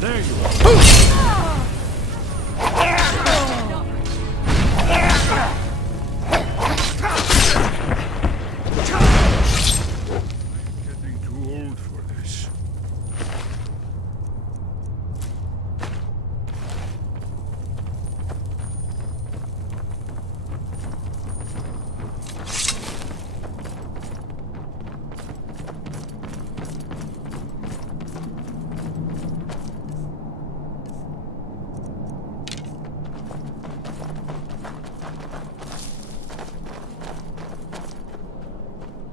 There you are. Getting too old for this.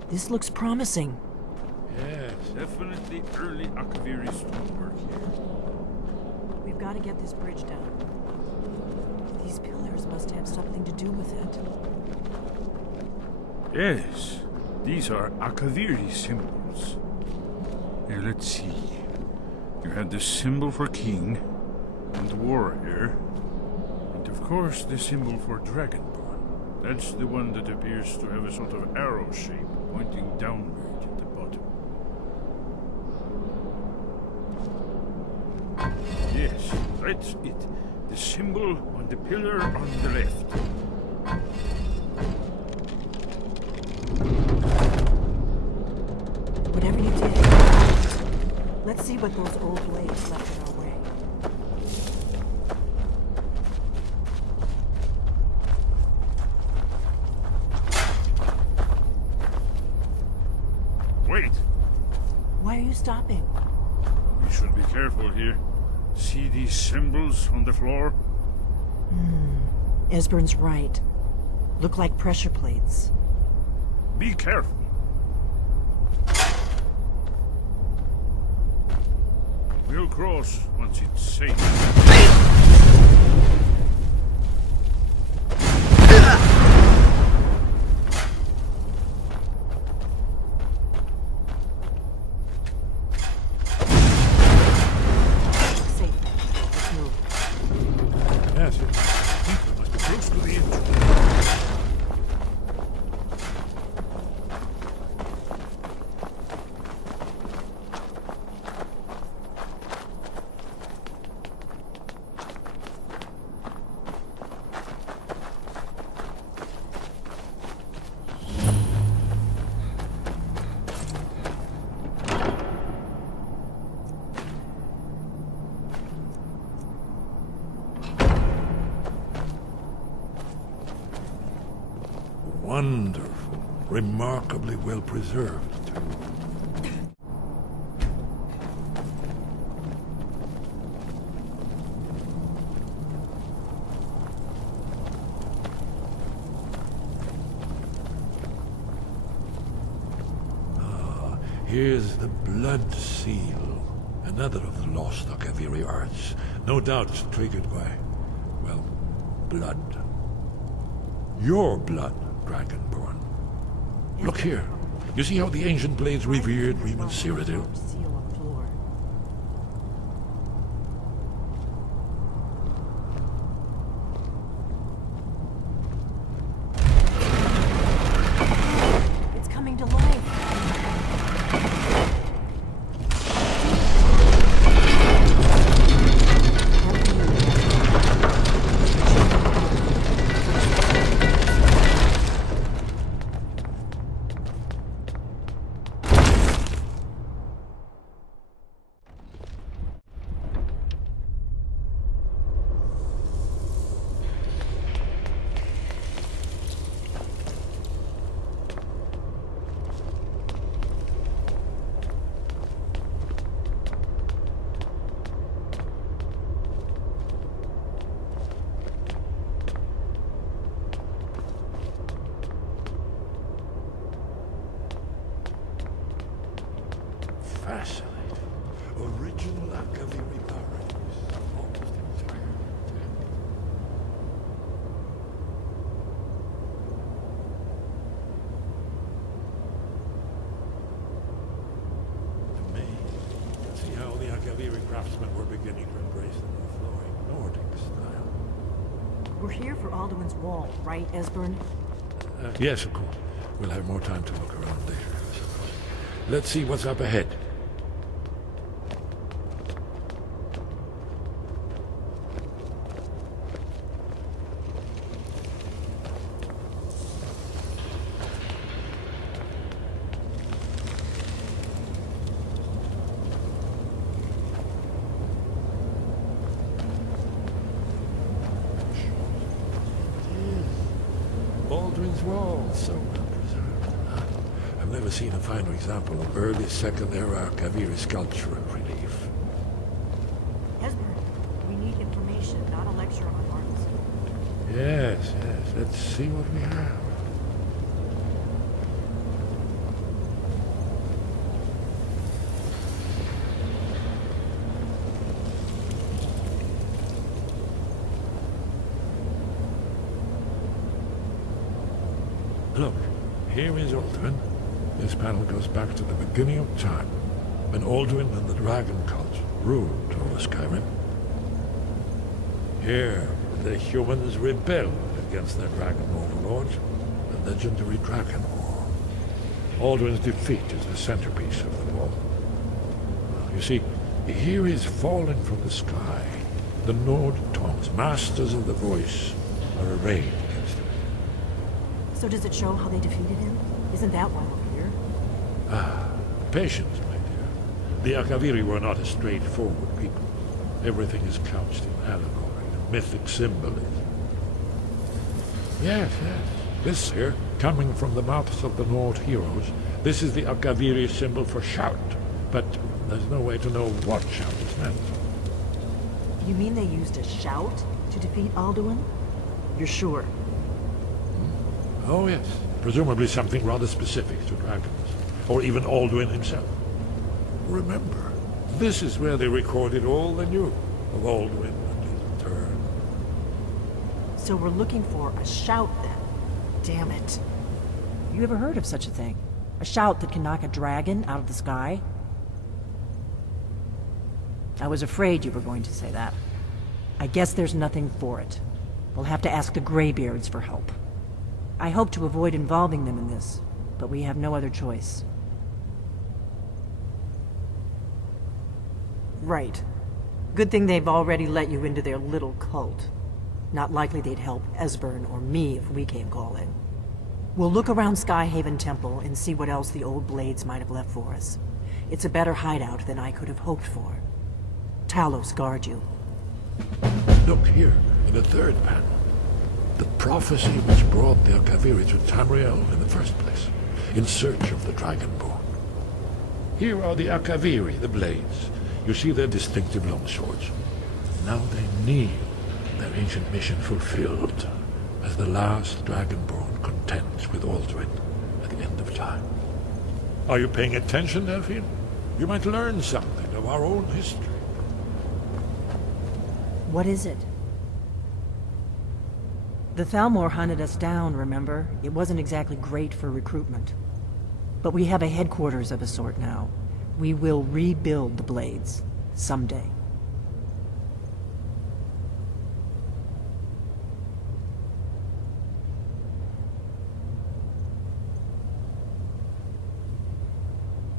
This looks promising. Yes, definitely early Akaviri stonework here. We've got to get this bridge down. These pillars must have something to do with it. Yes, these are Akaviri symbols. Here, let's see. You had the symbol for king and warrior, and of course the symbol for dragonborn. That's the one that appears to have a sort of arrow shape pointing downward at the bottom. Yes, that's it. The symbol on the pillar on the left. Whatever you did, let's see what those old blades left in our way. Wait! Why are you stopping? We should be careful here. See these symbols on the floor? Esbern's right. Look like pressure plates. Be careful. We'll cross once it's safe. Safe. Let's move. Yes, I think we must be close to the entrance. Wonderful. Remarkably well preserved, too. Here's the Blood Seal, another of the lost Akaviri arts. No doubt triggered by, well, blood. Your blood, Dragonborn. Look here. You see how the ancient blades revered Riemann Cyrodiil? Seal on floor. It's coming to life. original Akaviri barracks, almost entire. Amazing. See how the Akaviri craftsmen were beginning to embrace the new flowing Nordic style. We're here for Alduin's Wall, right, Esbern? Yes, of course. We'll have more time to look around later, I suppose. Let's see what's up ahead. Baldwin's Wall, so well preserved. I've never seen a finer example of early Second Era Kaviri sculptural relief. Esbern, we need information, not a lecture on arts. Yes, yes. Let's see what we have. Look, here is Alduin. This panel goes back to the beginning of time, when Alduin and the dragon cult ruled over Skyrim. Here, the humans rebelled against their dragon overlords, the legendary Dragon War. Alduin's defeat is the centerpiece of the wall. You see, here is fallen from the sky. The Nord tongues, masters of the voice, are arrayed against him. So does it show how they defeated him? Isn't that why we're here? Patience, my dear. The Akaviri were not a straightforward people. Everything is couched in allegory and mythic symbolism. Yes, yes. This here, coming from the mouths of the Nord heroes, this is the Akaviri symbol for shout. But there's no way to know what shout is meant. You mean they used a shout to defeat Alduin? You're sure? Oh, yes. Presumably something rather specific to dragons. Or even Alduin himself. Remember, this is where they recorded all they knew of Alduin and his return. So we're looking for a shout then. Damn it. You ever heard of such a thing? A shout that can knock a dragon out of the sky? I was afraid you were going to say that. I guess there's nothing for it. We'll have to ask the Greybeards for help. I hope to avoid involving them in this, but we have no other choice. Right. Good thing they've already let you into their little cult. Not likely they'd help Esbern or me if we came calling. We'll look around Skyhaven Temple and see what else the old blades might have left for us. It's a better hideout than I could have hoped for. Talos guard you. Look here, in the third panel. The prophecy which brought the Akaviri to Tamriel in the first place, in search of the Dragonborn. Here are the Akaviri, the blades. You see their distinctive longswords. Now they kneel, their ancient mission fulfilled, as the last Dragonborn contends with Alduin at the end of time. Are you paying attention, Delphine? You might learn something of our own history. What is it? The Thalmor hunted us down, remember? It wasn't exactly great for recruitment. But we have a headquarters of a sort now. We will rebuild the Blades. Someday.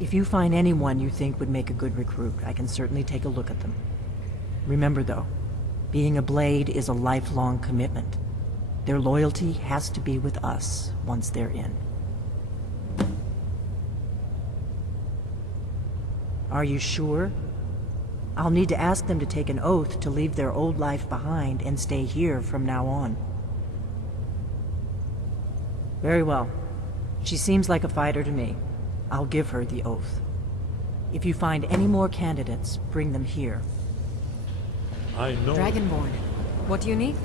If you find anyone you think would make a good recruit, I can certainly take a look at them. Remember though, being a Blade is a lifelong commitment. Their loyalty has to be with us once they're in. Are you sure? I'll need to ask them to take an oath to leave their old life behind and stay here from now on. Very well. She seems like a fighter to me. I'll give her the oath. If you find any more candidates, bring them here. I know... Dragonborn, what do you need?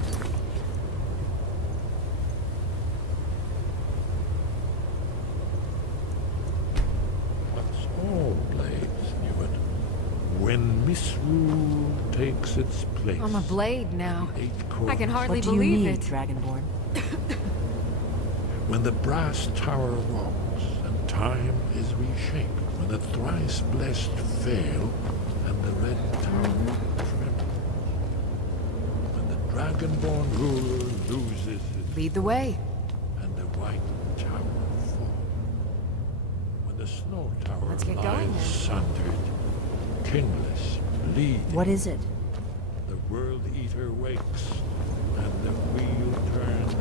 That's all Blades knew it. When misrule takes its place. I'm a blade now. The eight I can corners. hardly What do you believe need, it. Dragonborn? When the brass tower walks and time is reshaped, when the thrice blessed fail and the red tower trembles, when the dragonborn ruler loses his Lead the way. and the white tower falls, when the snow tower Let's get going, lies then. sundered, kingless, bleeding, What is it? the world eater wakes and the wheel turns.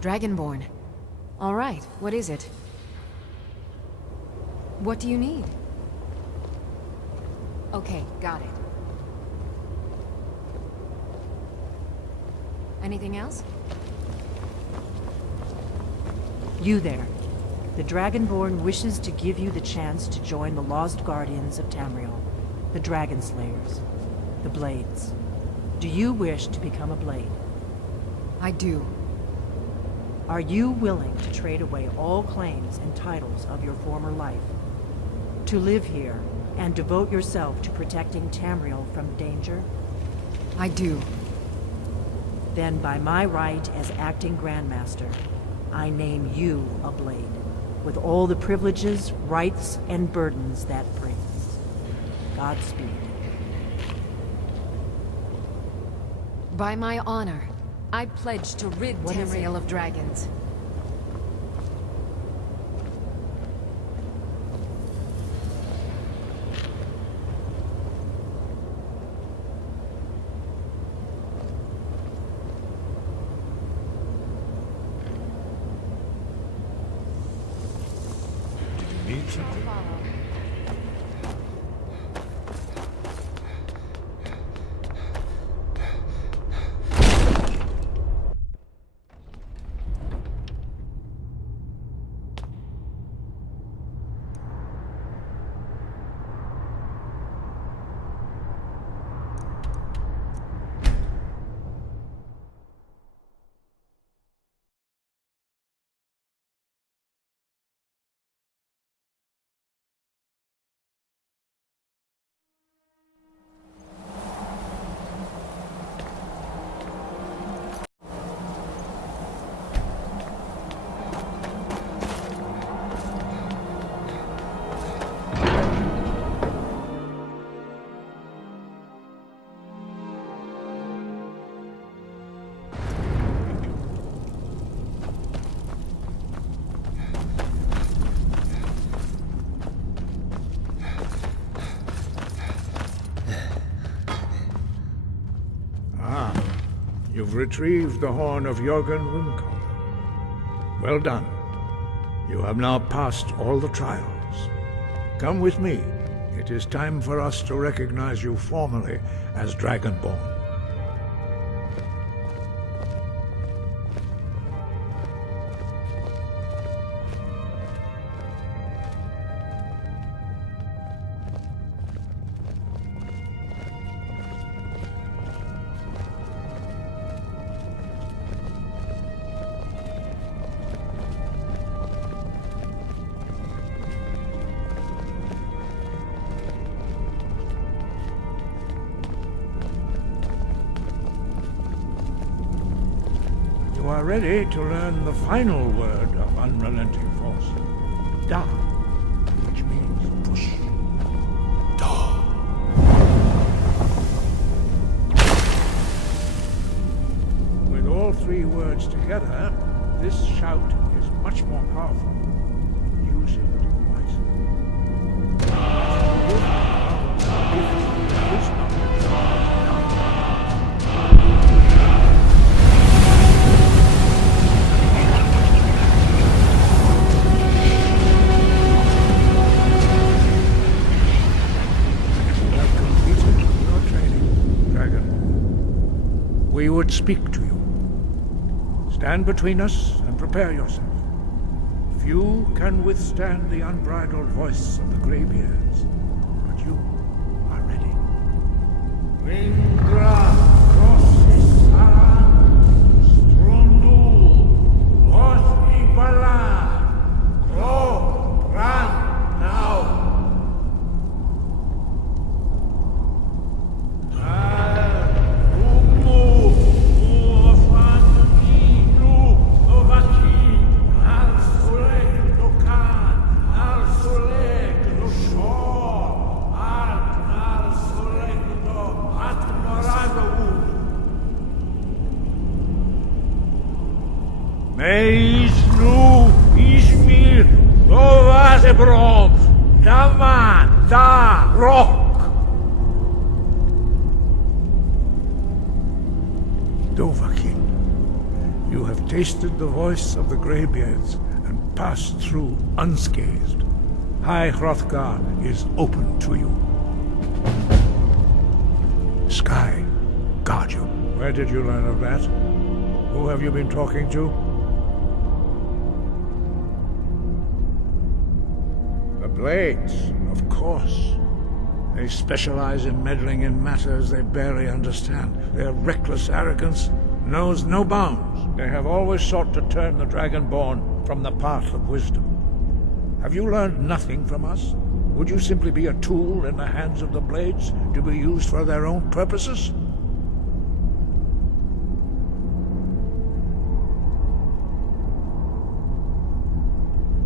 Dragonborn. All right, what is it? What do you need? Okay, got it. Anything else? You there. The Dragonborn wishes to give you the chance to join the Lost Guardians of Tamriel, the Dragon Slayers, the Blades. Do you wish to become a Blade? I do. Are you willing to trade away all claims and titles of your former life? To live here and devote yourself to protecting Tamriel from danger? I do. Then by my right as acting Grandmaster, I name you a Blade, with all the privileges, rights, and burdens that brings. Godspeed. By my honor, I pledge to rid What is Tamriel of dragons. Did you need something? You've retrieved the horn of Jörgen Wimco. Well done. You have now passed all the trials. Come with me. It is time for us to recognize you formally as Dragonborn. are ready to learn the final word of unrelenting force. Da, which means push. Da. With all three words together, this shout is much more powerful. Use it wisely. You have completed your training, Dragon. We would speak to you. Stand between us and prepare yourself. Few can withstand the unbridled voice of the Greybeards, but you are ready. Lingra, Crossis, Aran, Strondul, Los Ibala, Kro, Ran, now. Meis nu Izmir Dovazebrom Dama Da Rock Dovahkiin, you have tasted the voice of the Greybeards and passed through unscathed. High Hrothgar is open to you. Sky, guard you. Where did you learn of that? Who have you been talking to? The Blades, of course. They specialize in meddling in matters they barely understand. Their reckless arrogance knows no bounds. They have always sought to turn the Dragonborn from the path of wisdom. Have you learned nothing from us? Would you simply be a tool in the hands of the Blades to be used for their own purposes?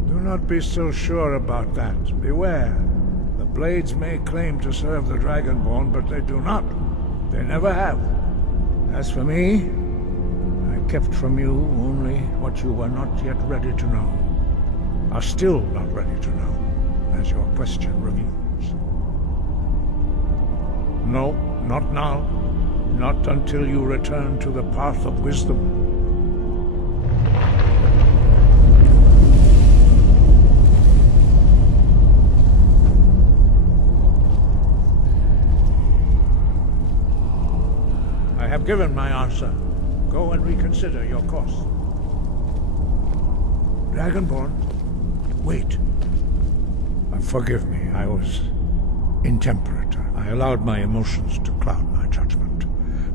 Do not be so sure about that. Beware. The Blades may claim to serve the Dragonborn, but they do not. They never have. As for me, I kept from you only what you were not yet ready to know. Are still not ready to know, as your question reveals. No, not now. Not until you return to the path of wisdom. I have given my answer. Go and reconsider your course. Dragonborn, wait. Forgive me, I was intemperate. I allowed my emotions to cloud my judgment.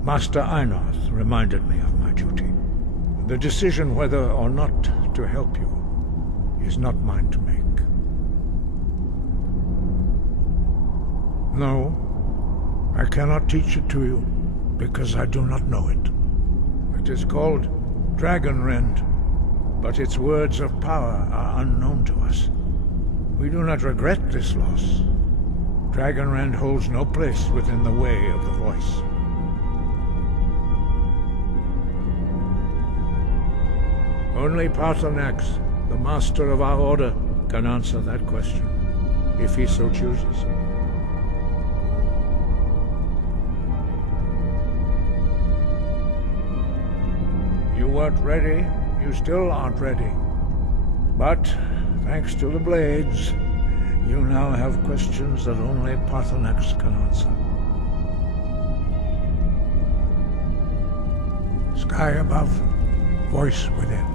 Master Einarth reminded me of my duty. The decision whether or not to help you is not mine to make. No, I cannot teach it to you, because I do not know it. It is called Dragonrend, but its words of power are unknown to us. We do not regret this loss. Dragonrend holds no place within the way of the voice. Only Paarthurnax, the master of our order, can answer that question, if he so chooses. You weren't ready, you still aren't ready. But, thanks to the Blades, you now have questions that only Paarthurnax can answer. Sky above, voice within.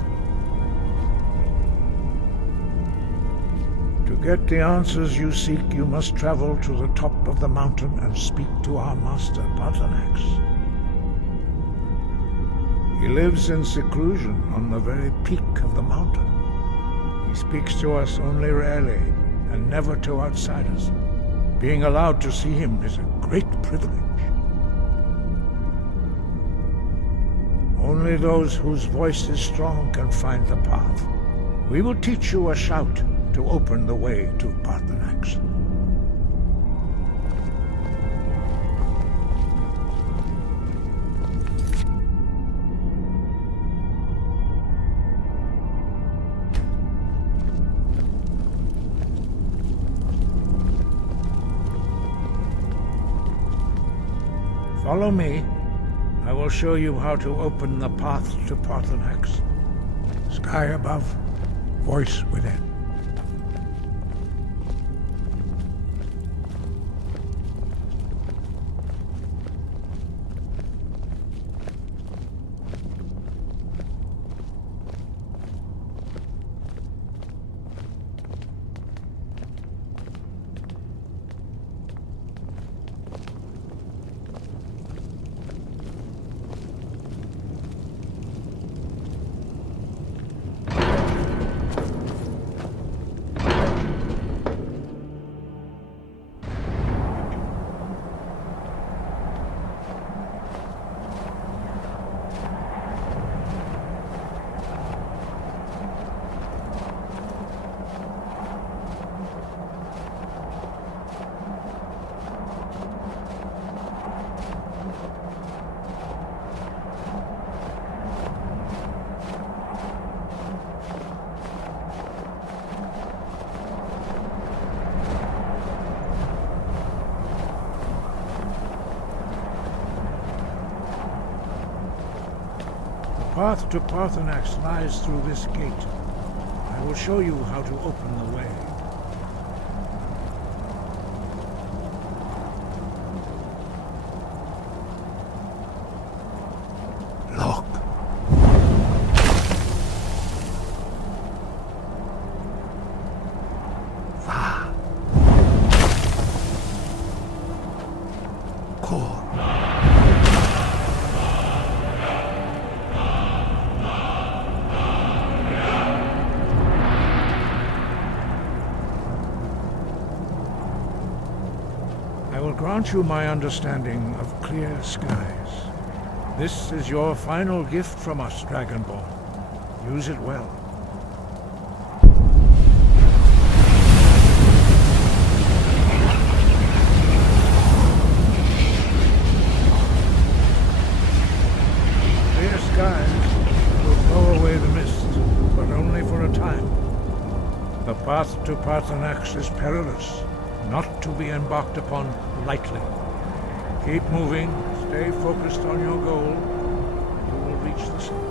To get the answers you seek, you must travel to the top of the mountain and speak to our master, Paarthurnax. He lives in seclusion on the very peak of the mountain. He speaks to us only rarely, and never to outsiders. Being allowed to see him is a great privilege. Only those whose voice is strong can find the path. We will teach you a shout to open the way to Paarthurnax. Follow me. I will show you how to open the path to Paarthurnax. Sky above, voice within. The path to Paarthurnax lies through this gate. I will show you how to open the way. Look. Va. Kor. I will grant you my understanding of clear skies. This is your final gift from us, Dragonborn. Use it well. Clear skies will blow away the mist, but only for a time. The path to Paarthurnax is perilous, not to be embarked upon lightly. Keep moving, stay focused on your goal. You will reach the summit.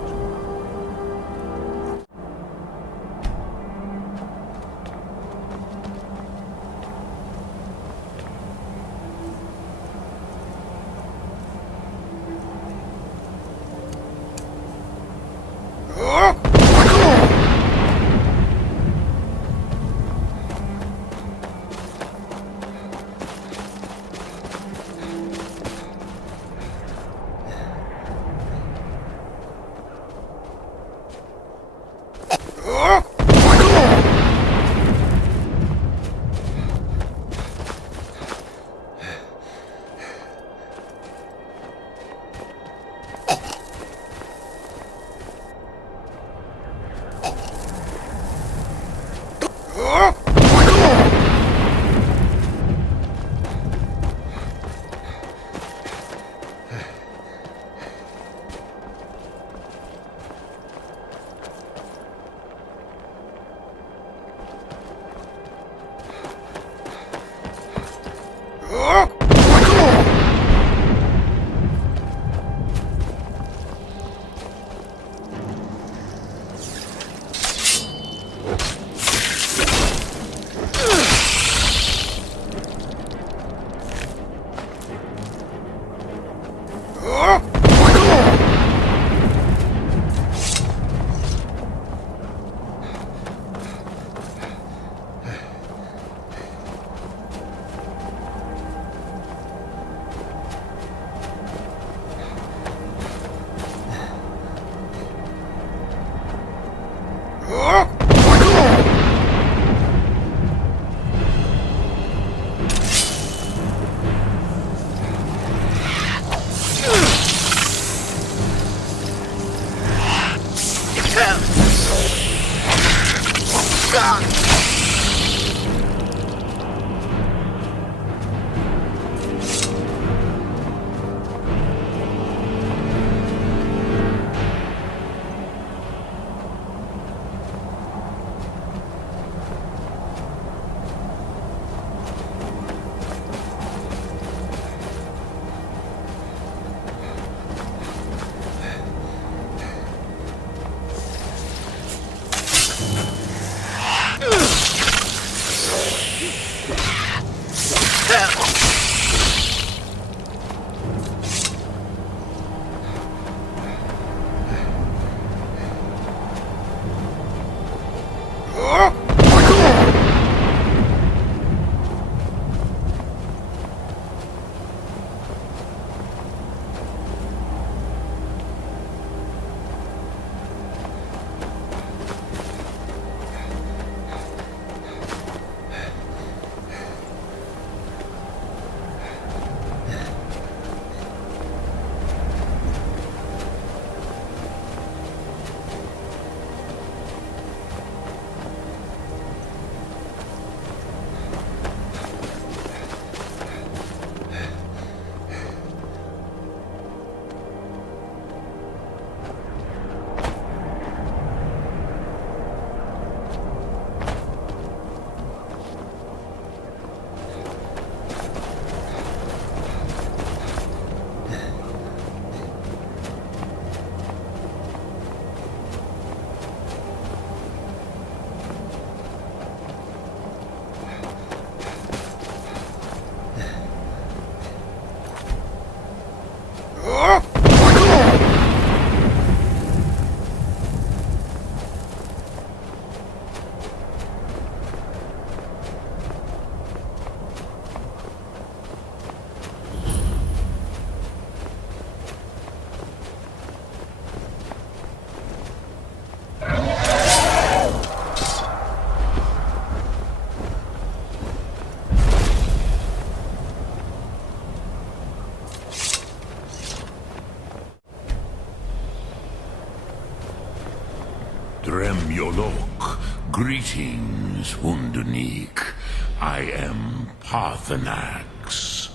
Yolok, greetings, Wunderneek. I am Paarthurnax.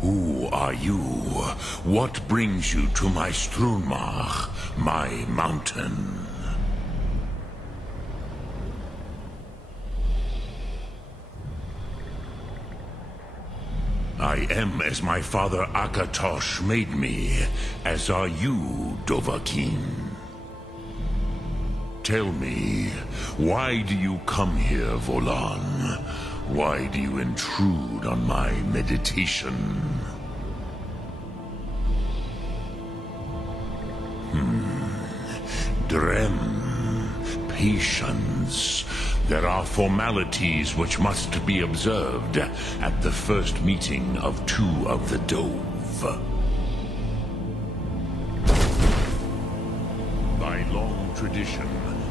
Who are you? What brings you to my Strunmach, my mountain? I am as my father Akatosh made me, as are you, Dovahkiin. Tell me, why do you come here, Volan? Why do you intrude on my meditation? Drem, patience. There are formalities which must be observed at the first meeting of two of the Dove. By long tradition,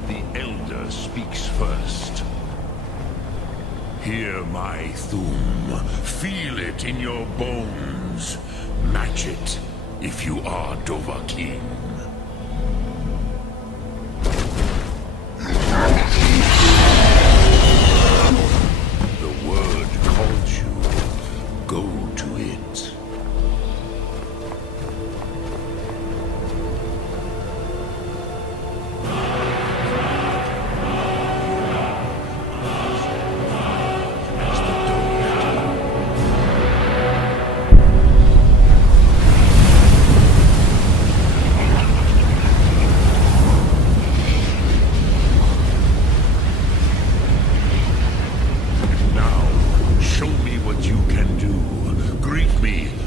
the Elder speaks first. Hear my Thum. Feel it in your bones. Match it if you are Dovahkiin. The word calls you. Go to it.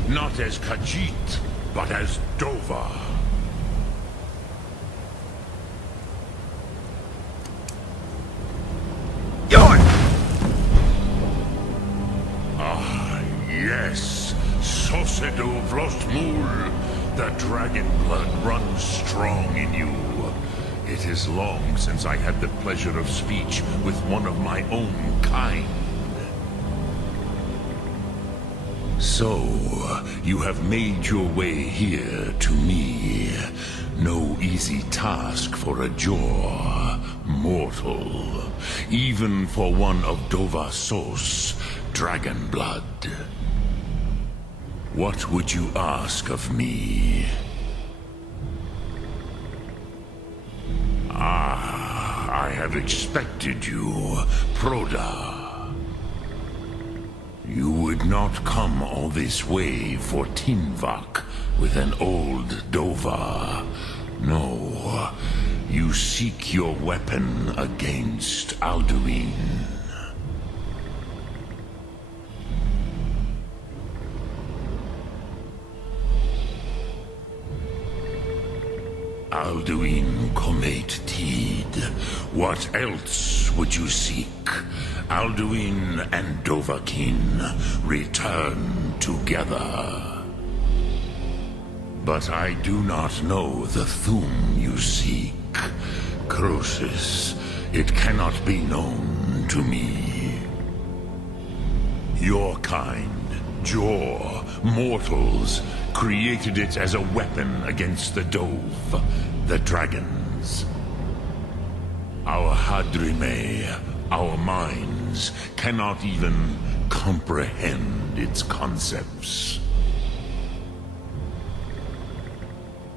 Not as Khajiit, but as Dova. Ah, yes. Sosedo Vlostmul. The dragon blood runs strong in you. It is long since I had the pleasure of speech with one of my own kind. So, you have made your way here to me. No easy task for a Jor, mortal. Even for one of Dovassos, dragon blood. What would you ask of me? Ah, I have expected you, Proda. You would not come all this way for Tinvak with an old Dova. No, you seek your weapon against Alduin. Alduin Comate Teed. What else would you seek? Alduin and Dovahkiin return together. But I do not know the Thum you seek. Croesus, it cannot be known to me. Your kind, Jor, mortals, created it as a weapon against the Dove, the dragons. Our Hadrime, our minds, cannot even comprehend its concepts.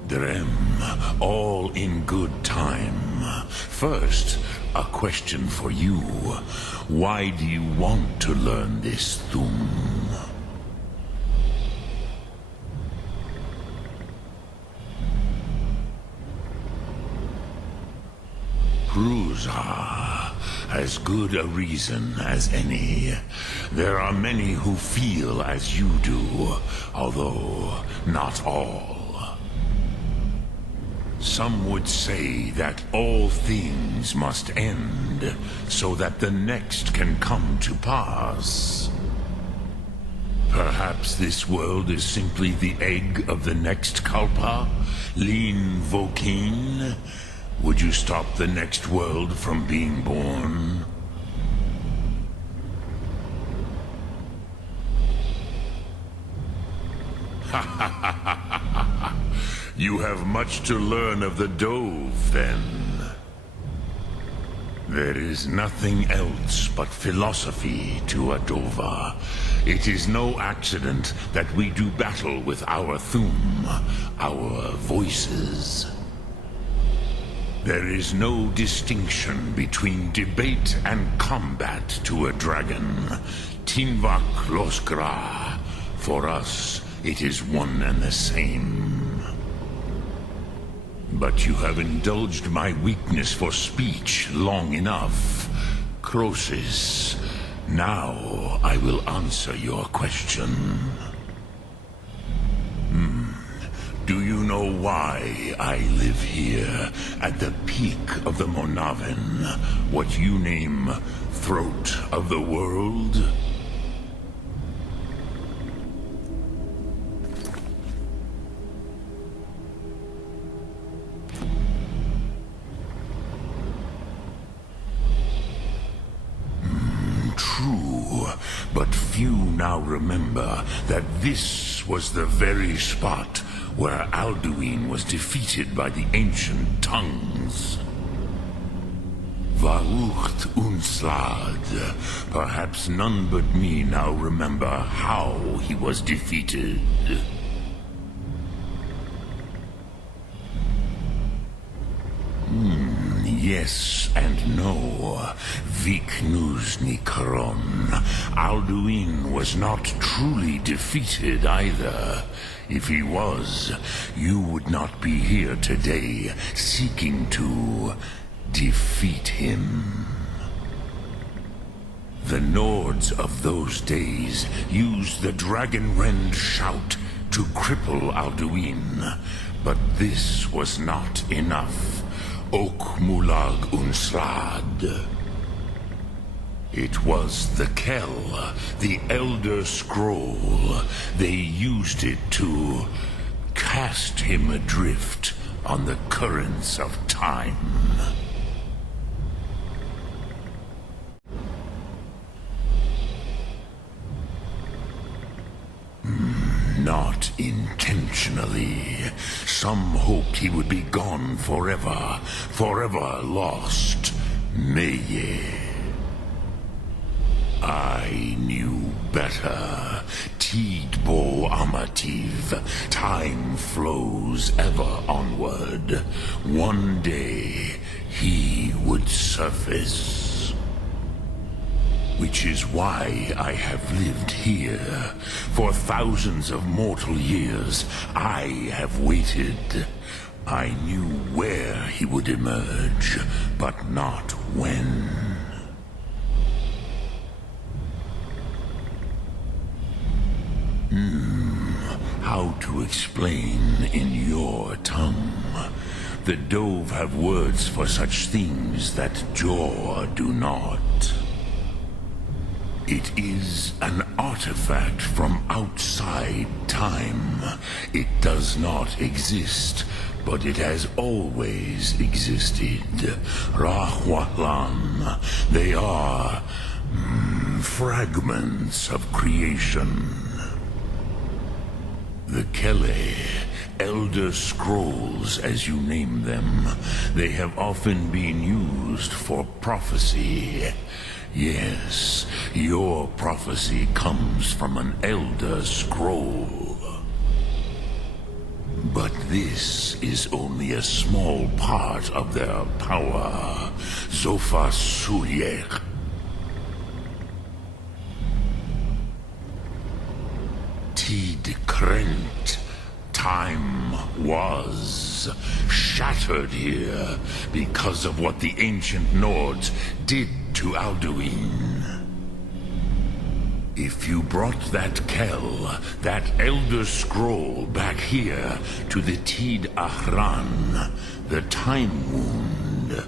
Drem, all in good time. First, a question for you. Why do you want to learn this Thum? Prusa, as good a reason as any. There are many who feel as you do, although not all. Some would say that all things must end, so that the next can come to pass. Perhaps this world is simply the egg of the next Kalpa, Lin Vokin. Would you stop the next world from being born? You have much to learn of the Dove, then. There is nothing else but philosophy to a Dova. It is no accident that we do battle with our Thum, our voices. There is no distinction between debate and combat to a dragon. Tinvak Loskra. For us, it is one and the same. But you have indulged my weakness for speech long enough. Croesus, now I will answer your question. Do you know why I live here, at the peak of the Monavin, what you name Throat of the World? True, but few now remember that this was the very spot where Alduin was defeated by the ancient tongues. Varucht Unslad. Perhaps none but me now remember how he was defeated. Yes and no. Viknusni Karon. Alduin was not truly defeated either. If he was, you would not be here today seeking to defeat him. The Nords of those days used the Dragon-Rend shout to cripple Alduin, but this was not enough. Ok Mulag Unslad. It was the Kell, the Elder Scroll. They used it to cast him adrift on the currents of time. Not intentionally. Some hoped he would be gone forever, forever lost. Meye. I knew better. Tidbo Amativ. Time flows ever onward. One day, he would surface. Which is why I have lived here. For thousands of mortal years, I have waited. I knew where he would emerge, but not when. How to explain in your tongue? The Dove have words for such things that Jor do not. It is an artifact from outside time. It does not exist, but it has always existed. Rahwalan. They are fragments of creation. The Kele, Elder Scrolls as you name them, they have often been used for prophecy. Yes, your prophecy comes from an Elder Scroll. But this is only a small part of their power. Zofa Suyek. Tid Krent. Time was shattered here because of what the ancient Nords did to Alduin. If you brought that Kell, that Elder Scroll back here to the Tid Ahran, the Time Wound,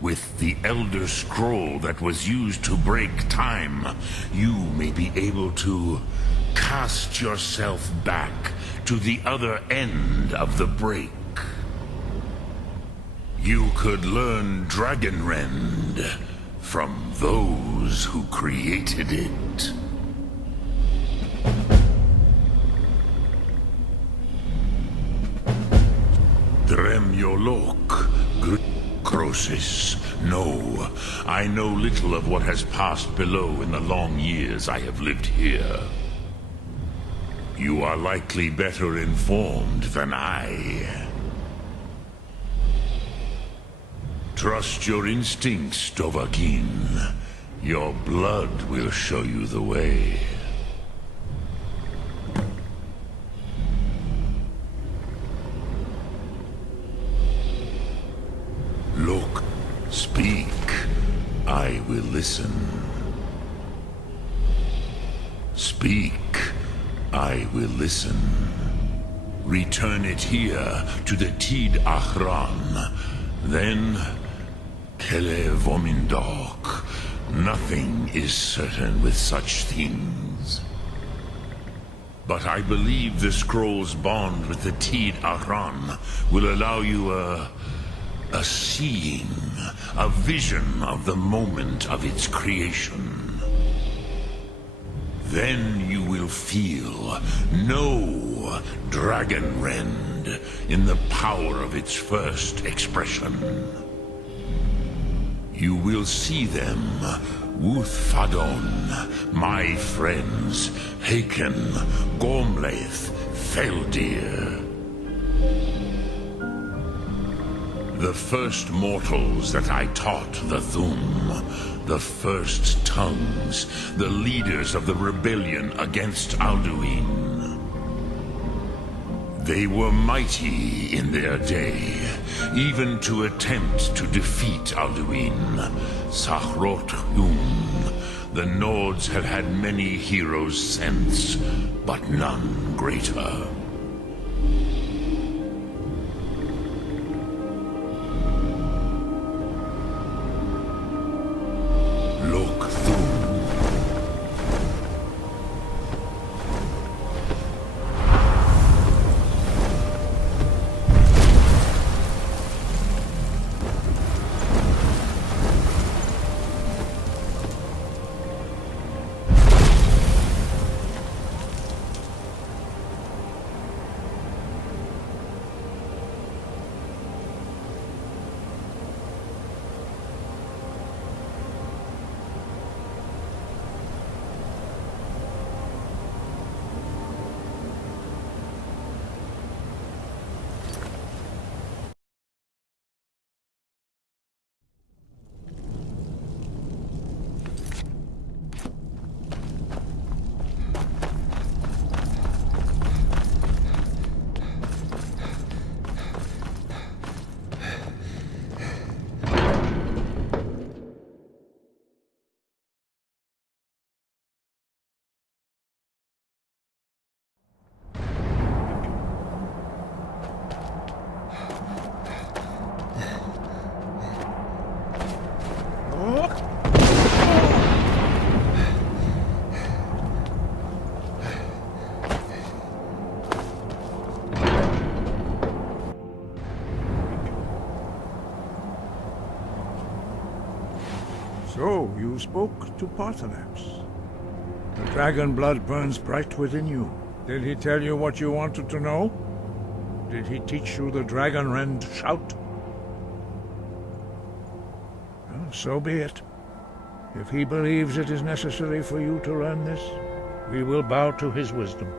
with the Elder Scroll that was used to break time, you may be able to cast yourself back to the other end of the break. You could learn Dragonrend from those who created it. Dremyolok, Crosis. No, I know little of what has passed below in the long years I have lived here. You are likely better informed than I. Trust your instincts, Dovahkiin. Your blood will show you the way. Look, speak. I will listen. Speak. I will listen. Return it here to the Tid Ahran. Then, Kele Vomindok. Nothing is certain with such things. But I believe the scroll's bond with the Tid Ahran will allow you a seeing, a vision of the moment of its creation. Then you will feel, know Dragonrend in the power of its first expression. You will see them, Wuthfadon, my friends, Haken, Gormlaith, Feldir. The first mortals that I taught the Thum, the first tongues, the leaders of the rebellion against Alduin. They were mighty in their day, even to attempt to defeat Alduin. Sahrot Yun. The Nords have had many heroes since, but none greater. So, you spoke to Paarthurnax. The dragon blood burns bright within you. Did he tell you what you wanted to know? Did he teach you the dragon rend shout? Well, so be it. If he believes it is necessary for you to learn this, we will bow to his wisdom.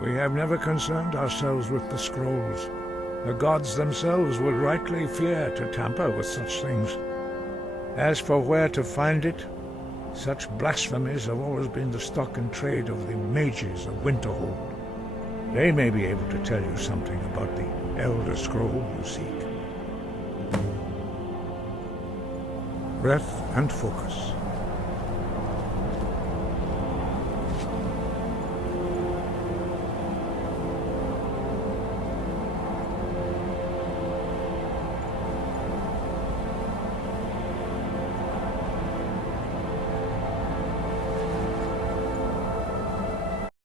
We have never concerned ourselves with the scrolls. The gods themselves would rightly fear to tamper with such things. As for where to find it, such blasphemies have always been the stock and trade of the mages of Winterhold. They may be able to tell you something about the Elder Scroll you seek. Breath and focus.